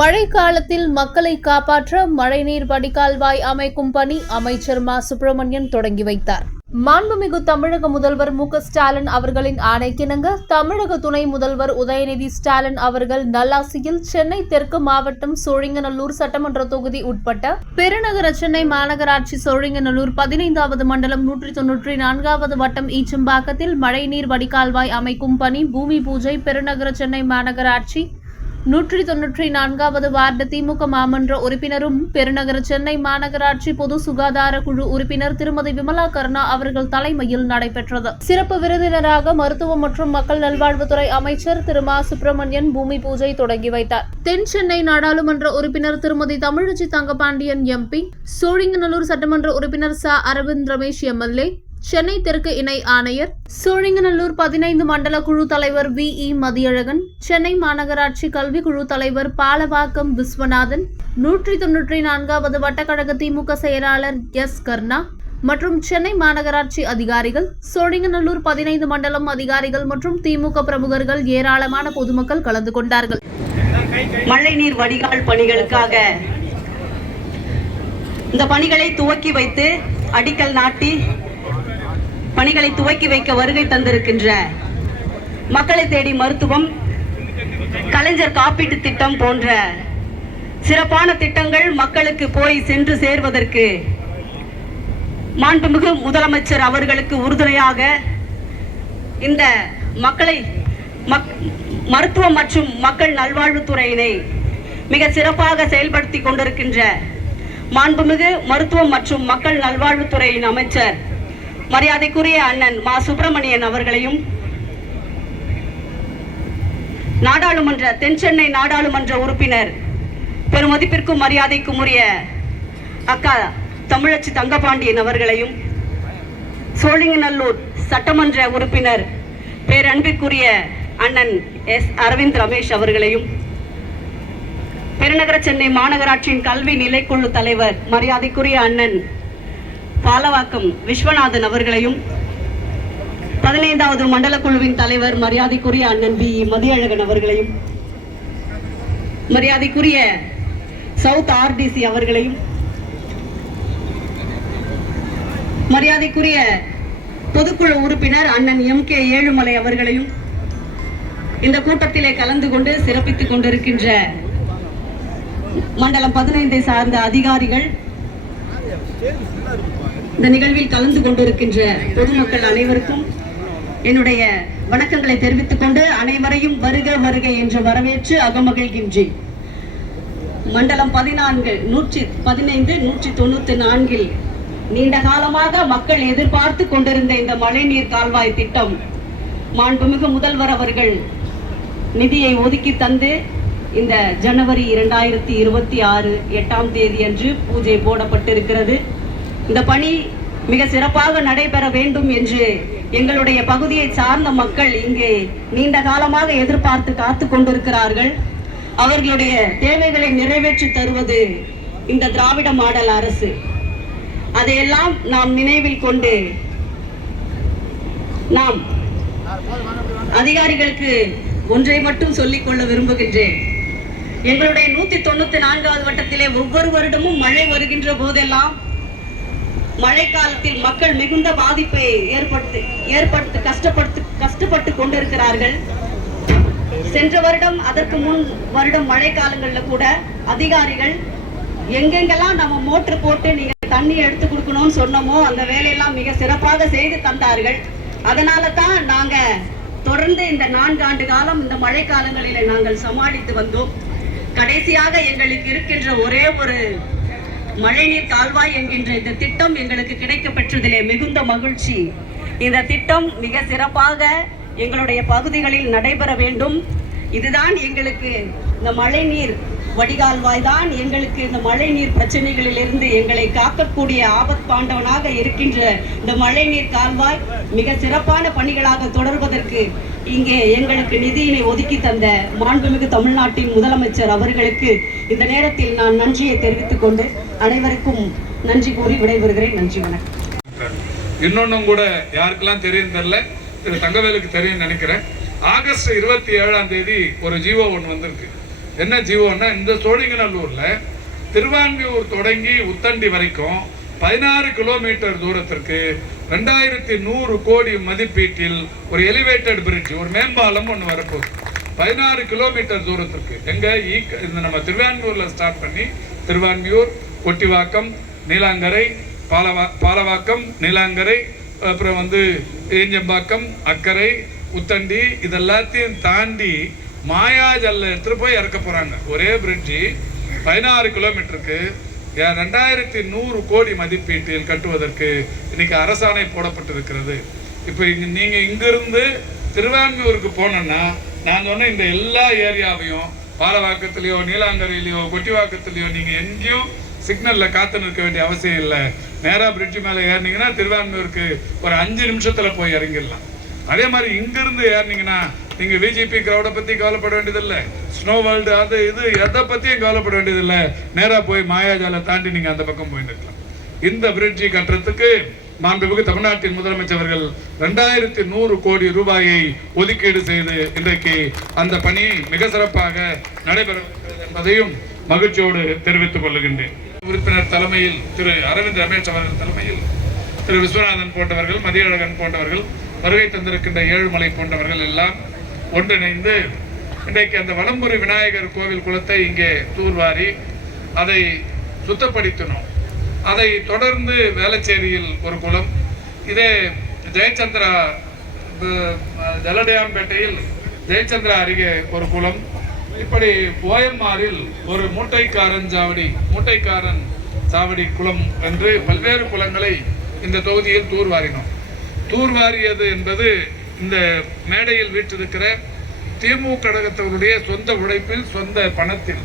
மழை காலத்தில் மக்களை காப்பாற்ற மழைநீர் வடிகால்வாய் அமைக்கும் பணி அமைச்சர் மா. சுப்பிரமணியன் தொடங்கி வைத்தார். மாண்புமிகு தமிழக முதல்வர் மு. ஸ்டாலின் அவர்களின் ஆணைக்கிணங்க தமிழக துணை முதல்வர் உதயநிதி ஸ்டாலின் அவர்கள் நல்லாசியில் சென்னை தெற்கு மாவட்டம் சோழிங்கநல்லூர் சட்டமன்ற தொகுதி உட்பட்ட பெருநகர சென்னை மாநகராட்சி சோழிங்கநல்லூர் பதினைந்தாவது மண்டலம் நூற்றி தொன்னூற்றி நான்காவது வட்டம் ஈச்சம்பாக்கத்தில் மழைநீர் வடிகால்வாய் அமைக்கும் பணி பூமி பூஜை பெருநகர சென்னை மாநகராட்சி நூற்றி தொன்னூற்றி நான்காவது வார்டு திமுக மாமன்ற உறுப்பினரும் பெருநகர சென்னை மாநகராட்சி பொது சுகாதார குழு உறுப்பினர் திருமதி விமலா கருணா அவர்கள் தலைமையில் நடைபெற்றது. சிறப்பு விருந்தினராக மருத்துவம் மற்றும் மக்கள் நல்வாழ்வுத்துறை அமைச்சர் திரு மா. சுப்பிரமணியன் பூமி பூஜை தொடங்கி வைத்தார். தென் சென்னை நாடாளுமன்ற உறுப்பினர் திருமதி தமிழச்சி தங்கபாண்டியன் எம்பி சோழிங்கநல்லூர் சட்டமன்ற உறுப்பினர் ச. அரவிந்த் ரமேஷ் எம்எல்ஏ சென்னை தெற்கு இணை ஆணையர் சோழிங்கநல்லூர் பதினைந்து மண்டல குழு தலைவர் வி. இ. மதியழகன் சென்னை மாநகராட்சி கல்வி குழு தலைவர் பாலவாக்கம் விஸ்வநாதன் நூற்றி தொன்னூற்றி நான்காவது வட்டக்கழக திமுக செயலாளர் எஸ். கர்ணா மற்றும் சென்னை மாநகராட்சி அதிகாரிகள் சோழிங்கநல்லூர் பதினைந்து மண்டலம் அதிகாரிகள் மற்றும் திமுக பிரமுகர்கள் ஏராளமான பொதுமக்கள் கலந்து கொண்டார்கள். மழைநீர் வடிகால் பணிகளுக்காக இந்த பணிகளை துவக்கி வைத்து அடிக்கல் நாட்டி பணிகளை துவக்கி வைக்க வருகை தந்திருக்கின்ற மக்களை தேடி மருத்துவம் கலைஞர் காப்பீட்டு திட்டம் போன்ற சிறப்பான திட்டங்கள் மக்களுக்கு போய் சென்று சேர்வதற்கு மாண்புமிகு முதலமைச்சர் அவர்களுக்கு உறுதுணையாக இந்த மக்களை மக்- மருத்துவம் மற்றும் மக்கள் நல்வாழ்வுத்துறையினை மிக சிறப்பாக செயல்படுத்தி கொண்டிருக்கின்ற மாண்புமிகு மருத்துவம் மற்றும் மக்கள் நல்வாழ்வுத்துறையின் அமைச்சர் மரியாதைக்குரிய அண்ணன் மா சுப்பிரமணியன் அவர்களையும் நாடாளுமன்ற தென்சென்னை நாடாளுமன்ற உறுப்பினர் பெருமதிப்பிற்கும் மரியாதைக்கும் உரிய அக்கா தமிழச்சி தங்கபாண்டியன் அவர்களையும் சோழிங்கநல்லூர் சட்டமன்ற உறுப்பினர் பேரன்பிற்குரிய அண்ணன் எஸ் அரவிந்த் ரமேஷ் அவர்களையும் பெருநகர சென்னை மாநகராட்சியின் கல்வி நிலைக்குழு தலைவர் மரியாதைக்குரிய அண்ணன் பாலவாக்கம் விஸ்வநாதன் அவர்களையும் பதினைந்தாவது மண்டல குழுவின் தலைவர் மரியாதைக்குரிய அண்ணன் பி. மதியழகன் அவர்களையும் மரியாதைக்குரிய சவுத் ஆர்டிசி அவர்களையும் மரியாதைக்குரிய பொதுக்குழு உறுப்பினர் அண்ணன் எம். கே. ஏழுமலை அவர்களையும் இந்த கூட்டத்திலே கலந்து கொண்டு சிறப்பித்துக் கொண்டிருக்கின்ற மண்டலம் பதினைந்தை சார்ந்த அதிகாரிகள் இந்த நிகழ்வில் கலந்து கொண்டிருக்கின்ற பொதுமக்கள் அனைவருக்கும் என்னுடைய வணக்கங்களை தெரிவித்துக் கொண்டு அனைவரையும் வருக வருக என்று வரவேற்று அகமகிழ்கின்றேன். மண்டலம் பதினான்கு நூற்றி பதினைந்து நூற்றி தொண்ணூத்தி நான்கில் நீண்ட காலமாக மக்கள் எதிர்பார்த்து கொண்டிருந்த இந்த மழைநீர் கால்வாய் திட்டம் மாண்புமிகு முதல்வர் அவர்கள் நிதியை ஒதுக்கி தந்து இந்த ஜனவரி இரண்டாயிரத்தி இருபத்தி ஆறு எட்டாம் தேதி அன்று பூஜை போடப்பட்டிருக்கிறது. இந்த பணி மிக சிறப்பாக நடைபெற வேண்டும் என்று எங்களுடைய பகுதியை சார்ந்த மக்கள் இங்கே நீண்ட காலமாக எதிர்பார்த்து காத்து கொண்டிருக்கிறார்கள். அவர்களுடைய தேவைகளை நிறைவேற்றி தருவது இந்த திராவிட மாடல் அரசு. அதையெல்லாம் நாம் நினைவில் கொண்டு நாம் அதிகாரிகளுக்கு ஒன்றை மட்டும் சொல்லிக் கொள்ள விரும்புகின்றேன். எங்களுடைய நூத்தி தொண்ணூத்தி நான்காவது வட்டத்திலே ஒவ்வொரு வருடமும் மழை வருகின்ற போதெல்லாம் மழை காலத்தில் மக்கள் மிகுந்த பாதிப்பை ஏற்படுத்தி ஏற்படுத்தி கஷ்டப்படுத்து கஷ்டப்பட்டு கொண்டிருக்கிறார்கள். சென்ற வருடம் அதற்கு முன் வருடம் மழை காலங்கள்ல கூட அதிகாரிகள் எங்கெங்கெல்லாம் நம்ம மோட்டர் போட்டு நீங்க தண்ணி எடுத்து கொடுக்கணும்னு சொன்னோமோ அந்த வேலையெல்லாம் மிக சிறப்பாக செய்து தந்தார்கள். அதனால தான் நாங்க தொடர்ந்து இந்த நான்கு ஆண்டு காலம் இந்த மழை காலங்களில நாங்கள் சமாளித்து வந்தோம். கடைசியாக எங்களுக்கு இருக்கின்ற ஒரே ஒரு மழைநீர் கால்வாய் என்கின்ற இந்த திட்டம் எங்களுக்கு கிடைக்கப்பெற்றதிலே மிகுந்த மகிழ்ச்சி. இந்த திட்டம் மிக சிறப்பாக எங்களுடைய பகுதிகளில் நடைபெற வேண்டும். இதுதான் எங்களுக்கு இந்த மழைநீர் வடிகால்வாய் தான் எங்களுக்கு இந்த மழைநீர் பிரச்சனைகளிலிருந்து எங்களை காக்கக்கூடிய ஆபத் பாண்டவனாக இருக்கின்ற இந்த மழைநீர் கால்வாய் மிக சிறப்பான பணிகளாக தொடர்வதற்கு இங்கே எங்களுக்கு நிதியினை ஒதுக்கி தந்த மாண்புமிகு தமிழ்நாட்டின் முதலமைச்சர் அவர்களுக்கு இந்த நேரத்தில் நான் நன்றியை தெரிவித்துக் கொண்டு அனைவருக்கும் நன்றி கூறி விடைபெறுகிறேன். நன்றி வணக்கம். இன்னொன்னும் கூட யாருக்கெல்லாம் தெரியும் தெரியல. திரு தங்கவேலுக்கு தெரியும் நினைக்கிறேன். ஆகஸ்ட் இருபத்தி ஏழாம் தேதி ஒரு ஜீவோ ஒன்று வந்திருக்கு. என்ன ஜீவோன்னா இந்த சோழிங்கநல்லூரில் திருவான்மியூர் தொடங்கி உத்தண்டி வரைக்கும் பதினாறு கிலோமீட்டர் தூரத்திற்கு ரெண்டாயிரத்தி நூறு கோடி மதிப்பீட்டில் ஒரு எலிவேட்டட் பிரிட்ஜ் ஒரு மேம்பாலம் ஒன்று வரப்போகுது. பதினாறு கிலோமீட்டர் தூரத்திற்கு. எங்க ஈ இந்த நம்ம திருவான்மியூர்ல ஸ்டார்ட் பண்ணி திருவான்மியூர் கொட்டிவாக்கம் நீலாங்கரை பாலவா பாலவாக்கம் நீலாங்கரை அப்புறம் வந்து ஏஞ்சம்பாக்கம் அக்கரை உத்தண்டி இதெல்லாத்தையும் தாண்டி மாயாஜல்ல எடுத்துகிட்டு போய் இறக்க போகிறாங்க ஒரே பிரிட்ஜி பதினாறு கிலோமீட்டருக்கு ஏ- ரெண்டாயிரத்தி நூறு கோடி மதிப்பீட்டில் கட்டுவதற்கு இன்னைக்கு அரசாணை போடப்பட்டிருக்கிறது. இப்போ நீங்கள் இங்கிருந்து திருவான்மியூருக்கு போனோன்னா நான் சொன்ன இந்த எல்லா ஏரியாவையும் பாலவாக்கத்திலேயோ நீலாங்கரையிலையோ கொட்டிவாக்கத்திலேயோ நீங்கள் எங்கேயும் சிக்னலில் காத்து நிற்க வேண்டிய அவசியம் இல்லை. நேராக பிரிட்ஜ் மேலே ஏறினீங்கன்னா திருவான்மையூருக்கு ஒரு அஞ்சு நிமிஷத்தில் போய் இறங்கிடலாம். அதே மாதிரி இங்கேருந்து ஏறினீங்கன்னா நீங்கள் பிஜேபி கிரௌடை பற்றி கவலைப்பட வேண்டியதில்லை. ஸ்னோ வேர்ல்டு அது இது எதை பற்றியும் கவலைப்பட வேண்டியதில்லை. நேராக போய் மாயாஜாலை தாண்டி நீங்கள் அந்த பக்கம் போய் நிற்கலாம். இந்த பிரிட்ஜி கட்டுறதுக்கு மாண்புமிகு தமிழ்நாட்டின் முதலமைச்சர் அவர்கள் ரெண்டாயிரத்தி நூறு கோடி ரூபாயை ஒதுக்கீடு செய்து இன்றைக்கு அந்த பணி மிக சிறப்பாக நடைபெற என்பதையும் மகிழ்ச்சியோடு தெரிவித்துக் கொள்ளுகின்றேன் உறுப்பினர் தலைமையில் திரு அரவிந்த் ரமேஷ் அவர்கள் தலைமையில் திரு விஸ்வநாதன் போன்றவர்கள் மதியழகன் போன்றவர்கள் வருகை தந்திருக்கின்ற ஏழுமலை போன்றவர்கள் எல்லாம் ஒன்றிணைந்து இன்றைக்கு அந்த வலம்புரி விநாயகர் கோவில் குளத்தை இங்கே தூர்வாரி அதை சுத்தப்படுத்தினோம். அதை தொடர்ந்து வேளச்சேரியில் ஒரு குளம் இதே ஜெயச்சந்திரா ஜலடையான்பேட்டையில் ஜலடையாம்பேட்டையில் ஜெயச்சந்திரா அருகே ஒரு குளம் இப்படி ஓஎம்ஆரில் ஒரு மூட்டைக்காரன் சாவடி மூட்டைக்காரன் சாவடி குளம் என்று பல்வேறு குளங்களை இந்த தொகுதியில் தூர்வாரினோம். தூர்வாரியது என்பது இந்த மேடையில் வீற்றிருக்கிற திமுக கழகத்தவருடைய சொந்த உழைப்பில் சொந்த பணத்தில்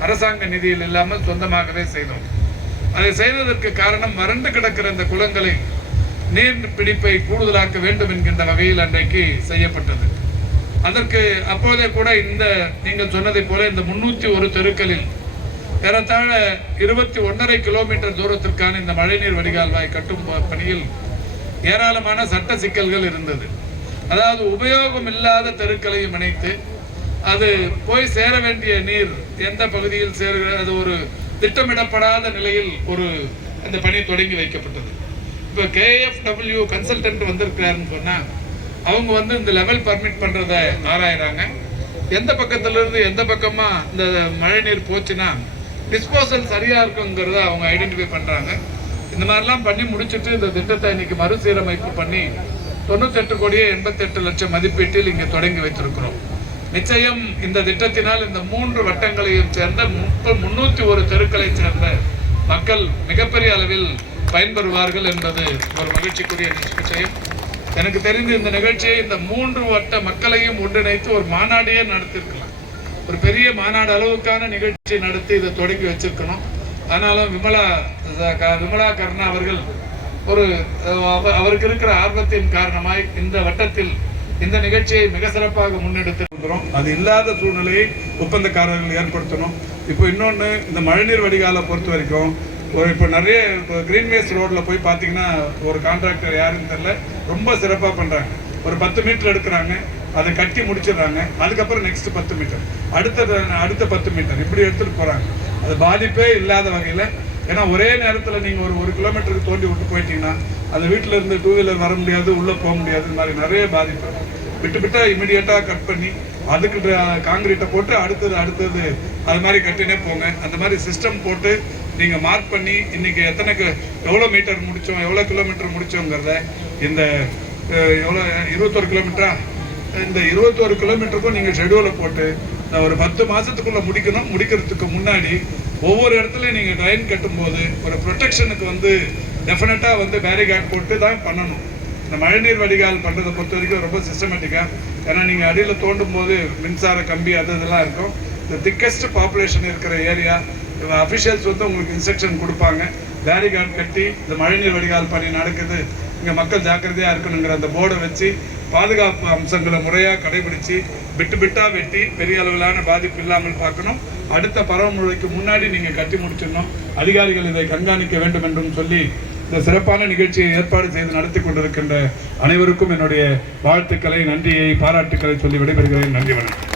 அரசாங்க நிதியில் இல்லாமல் சொந்தமாகவே செய்தோம். அதை செய்ததற்கு காரணம் வறண்டு கிடக்கிற இந்த குளங்களை நீர் பிடிப்பை கூடுதலாக்க வேண்டும் என்கின்ற வகையில் அன்றைக்கு செய்யப்பட்டது. அதற்கு அப்போதே கூட இந்த நீங்கள் சொன்னதை போல இந்த முன்னூத்தி ஒரு தெருக்களில் ஏறத்தாழ இருபத்தி ஒன்றரை கிலோமீட்டர் தூரத்திற்கான இந்த மழைநீர் வடிகால்வாய் கட்டும் பணியில் ஏராளமான சட்ட சிக்கல்கள் இருந்தது. அதாவது உபயோகம் இல்லாத தெருக்களையும் இணைத்து அது போய் சேர வேண்டிய நீர் எந்த பகுதியில் சேர்கிற அது ஒரு திட்டமிடப்படாத நிலையில் ஒரு அந்த பணி தொடங்கி வைக்கப்பட்டது. இப்போ கேஎஃப்டபிள்யூ கன்சல்டன்ட் வந்திருக்கிறாருன்னு சொன்னால் அவங்க வந்து இந்த லெவல் பர்மிட் பண்ணுறதை ஆராயிறாங்க. எந்த பக்கத்துலேருந்து எந்த பக்கமாக இந்த மழைநீர் போச்சுன்னா டிஸ்போசல் சரியாக இருக்குங்கிறத அவங்க ஐடென்டிஃபை பண்ணுறாங்க இந்த மாதிரிலாம் பண்ணி முடிச்சுட்டு இந்த திட்டத்தை இன்னைக்கு மறுசீரமைப்பு பண்ணி தொண்ணூத்தெட்டு கோடியே எண்பத்தெட்டு லட்சம் மதிப்பீட்டில் இங்கே தொடங்கி வைத்திருக்கிறோம். நிச்சயம் இந்த திட்டத்தினால் இந்த மூன்று வட்டங்களையும் சேர்ந்த முப்பது முன்னூத்தி ஒரு தெருக்களை சேர்ந்த மக்கள் மிகப்பெரிய அளவில் பயன்பெறுவார்கள் என்பது ஒரு மகிழ்ச்சிக்குரிய விஷயம். எனக்கு தெரிந்து இந்த நிகழ்ச்சியை இந்த மூன்று வட்ட மக்களையும் ஒன்றிணைத்து ஒரு மாநாடையே நடத்திருக்கலாம் ஒரு பெரிய மாநாடு அளவுக்கான நிகழ்ச்சி நடத்தி இதை தொடங்கி வச்சிருக்கணும். ஆனாலும் விமலா க- விமலா கருணா அவர்கள் ஒரு அவ- அவருக்கு இருக்கிற ஆர்வத்தின் காரணமாய் இந்த வட்டத்தில் இந்த நிகழ்ச்சியை மிக சிறப்பாக முன்னெடுத்திருக்கிறோம் அது இல்லாத சூழ்நிலையை ஒப்பந்தக்காரர்கள் ஏற்படுத்தணும். இப்போ இன்னொன்று இந்த மழைநீர் வடிகாலை பொறுத்த வரைக்கும் ஒரு இப்போ நிறைய இப்போ கிரீன்வேஸ் ரோட்டில் போய் பார்த்தீங்கன்னா ஒரு கான்ட்ராக்டர் யாருன்னு தெரில ரொம்ப சிறப்பாக பண்ணுறாங்க ஒரு பத்து மீட்டர் எடுக்கிறாங்க அதை கட்டி முடிச்சிடுறாங்க. அதுக்கப்புறம் நெக்ஸ்ட் பத்து மீட்டர் அடுத்த அடுத்த பத்து மீட்டர் இப்படி எடுத்துகிட்டு போகிறாங்க அது பாதிப்பே இல்லாத வகையில் ஏன்னா ஒரே நேரத்தில் நீங்கள் ஒரு ஒரு கிலோமீட்டருக்கு தோண்டி விட்டு போயிட்டீங்கன்னா அந்த வீட்டில் இருந்து டூ வீலர் வர முடியாது உள்ளே போக முடியாது இந்த மாதிரி நிறைய பாதிப்பு. இருக்கும். விட்டு விட்டா இமிடியேட்டாக கட் பண்ணி அதுக்கு காங்கிரீட்டை போட்டு அடுத்தது அடுத்தது அது மாதிரி கட்டினே போங்க. அந்த மாதிரி சிஸ்டம் போட்டு நீங்கள் மார்க் பண்ணி இன்னைக்கு எத்தனைக்கு எவ்வளோ மீட்டர் முடித்தோம் எவ்வளோ கிலோமீட்டர் முடித்தோங்கிறத இந்த எவ்வளோ இருபத்தொரு கிலோமீட்டரா இந்த இருபத்தோரு கிலோமீட்டருக்கும் நீங்கள் ஷெடியூலை போட்டு நான் ஒரு பத்து மாசத்துக்குள்ள முடிக்கணும் முடிக்கிறதுக்கு முன்னாடி ஒவ்வொரு இடத்துலையும் நீங்கள் ட்ரெயின் கட்டும்போது ஒரு ப்ரொடெக்ஷனுக்கு வந்து டெஃபினட்டாக வந்து பேரிகேட் போட்டு தான் பண்ணணும். இந்த மழைநீர் வடிகால் பண்ணுறதை பொறுத்த வரைக்கும் ரொம்ப சிஸ்டமேட்டிக்காக ஏன்னா நீங்கள் அடியில் தோண்டும் போது மின்சார கம்பி அது இதெல்லாம் இருக்கும். இந்த திக்கஸ்ட் பாப்புலேஷன் இருக்கிற ஏரியா அஃபிஷியல்ஸ் வந்து உங்களுக்கு இன்ஸ்ட்ரக்ஷன் கொடுப்பாங்க. பேரிகார்ட் கட்டி இந்த மழைநீர் வடிகால் பணி நடக்குது. இங்கே மக்கள் ஜாக்கிரதையாக இருக்கணுங்கிற அந்த போர்டை வச்சு பாதுகாப்பு அம்சங்களை முறையாக கடைபிடித்து விட்டு விட்டா வெட்டி பெரிய அளவிலான பாதிப்பு இல்லாமல் பார்க்கணும். அடுத்த பருவமழைக்கு முன்னாடி நீங்கள் கட்டி முடிச்சிடணும். அதிகாரிகள் இதை கண்காணிக்க வேண்டும் என்றும் சொல்லி இந்த சிறப்பான நிகழ்ச்சியை ஏற்பாடு செய்து நடத்தி கொண்டிருக்கின்ற அனைவருக்கும் என்னுடைய வாழ்த்துக்களை நன்றியை பாராட்டுக்களை சொல்லி விடைபெறுகிறேன். நன்றி வணக்கம்.